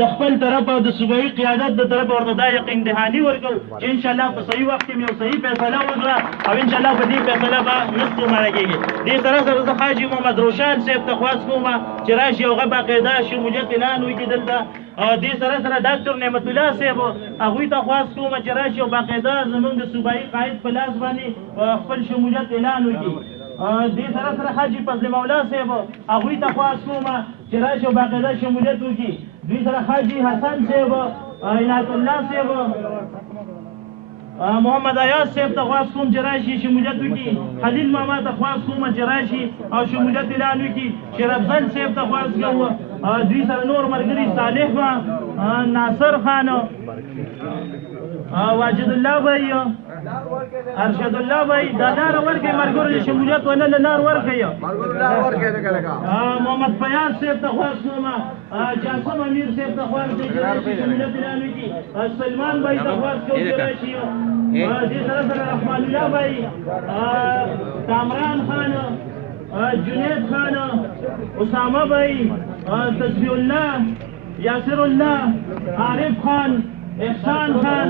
د خپل طرف او د صوبایي قیادت د طرف ورته دا یقین دهاني ورکړو چې انشاءالله په صحیح وخت کې یو صحیح فیصله وکړه او انشاءالله په دې فیصله به نه ستومانه کېږي. دې سره سره زه حاجي محمد روشان صاحب ته خواست کوم چې راشي او هغه باقاعده شمولیت اعلان وکړي دلته. دې سره سره ډاکټر نعمت الله صاحب هغوی ته خواست کوم چې راشي او باقاعده زموږ د صوبایي قائد په لاس باندې خپل شمولیت اعلان وکړي. دې سره سره حاجي فضل مولا صاحب هغوی ته خواست کوم چې راشي او باقاعده شمولیت وکړي. دوی سره حاجي حسن صاحب عنایت الله صاحب محمد ایاز صاحب ته خواست کوم چې راشي شمولیت وکړي. خلیل ماما ته خواست کوم چې راشي او شمولیت اعلان وکړي. شیر افضل صاحب ته خواست کوم. دوی سره نور ملګري صالح ناصر خان واجد الله بھائی ارشد الله بھائی دا لار ورکې مرګور شمولیت ونه لار ورکې محمد فیاض صاحب ته خواست کوم. جاسم امیر صاحب ته خواست کوم چې شمولیت اعلان وکړي. سلمان بھائی ته خواست کوم چې راشي. دې سره سره رحمان الله بھائی کامران خان جنید خان اسامه بھائی تصفیح الله یاسر الله عارف خان احسان خان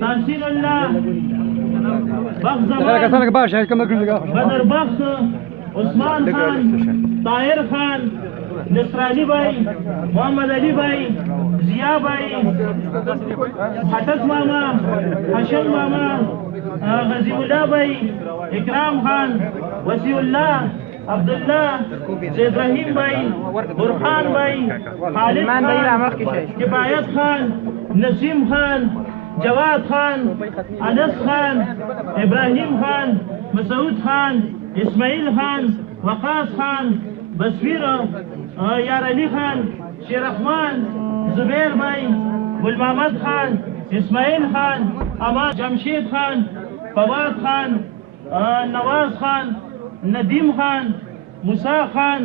تحسین الله بخت بدر بخت عثمان خان طاهر خان نصرانی بھائی محمد علی بھائی ضیا بھائی خٹک ماما حشم ماما غزی اللہ بھائی اکرام خان وسیع اللہ عبداللہ سید رحیم بھائی برحان بھائی خالد خان کفایت خان نسیم خان جواد خان انس خان ابراہیم خان مسعود خان اسماعیل خان وقاص خان بصیر یار علی خان شیر رحمان زبیر بھائی گل محمد خان اسماعیل خان امان جمشید خان فواد خان نواز خان ندیم خان موسی خان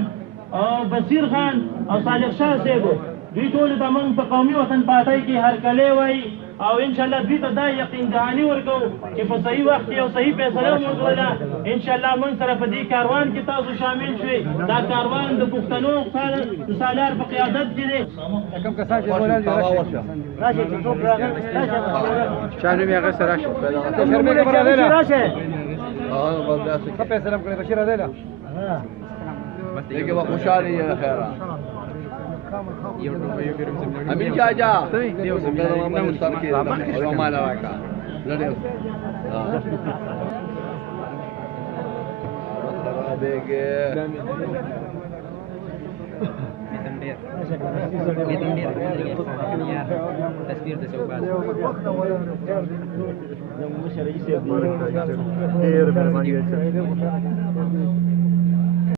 بصیر خان او صالح شاه صاحب دوی ټول ته موږ په قومي وطن پارټۍ کې هرکلی وایي او انشاءالله دوی ته دا یقین دهاني ورکوو چې په صحیح وخت کې یو صحیح فیصله مو وکړله. انشاءالله موږ سره په دې کاروان کې تاسو شامل شوئ. دا کاروان د پښتنو د سالار په قیادت کې دی. چا نوم یې هغه سره راشي ښه فیصله هم کړې بشیر عدیله دیکھیں وہ خوشحالی ہے خیر امین چاچا سر کی ہمارا کا لڑے تصویر د چوکاټ ډېر مهرباني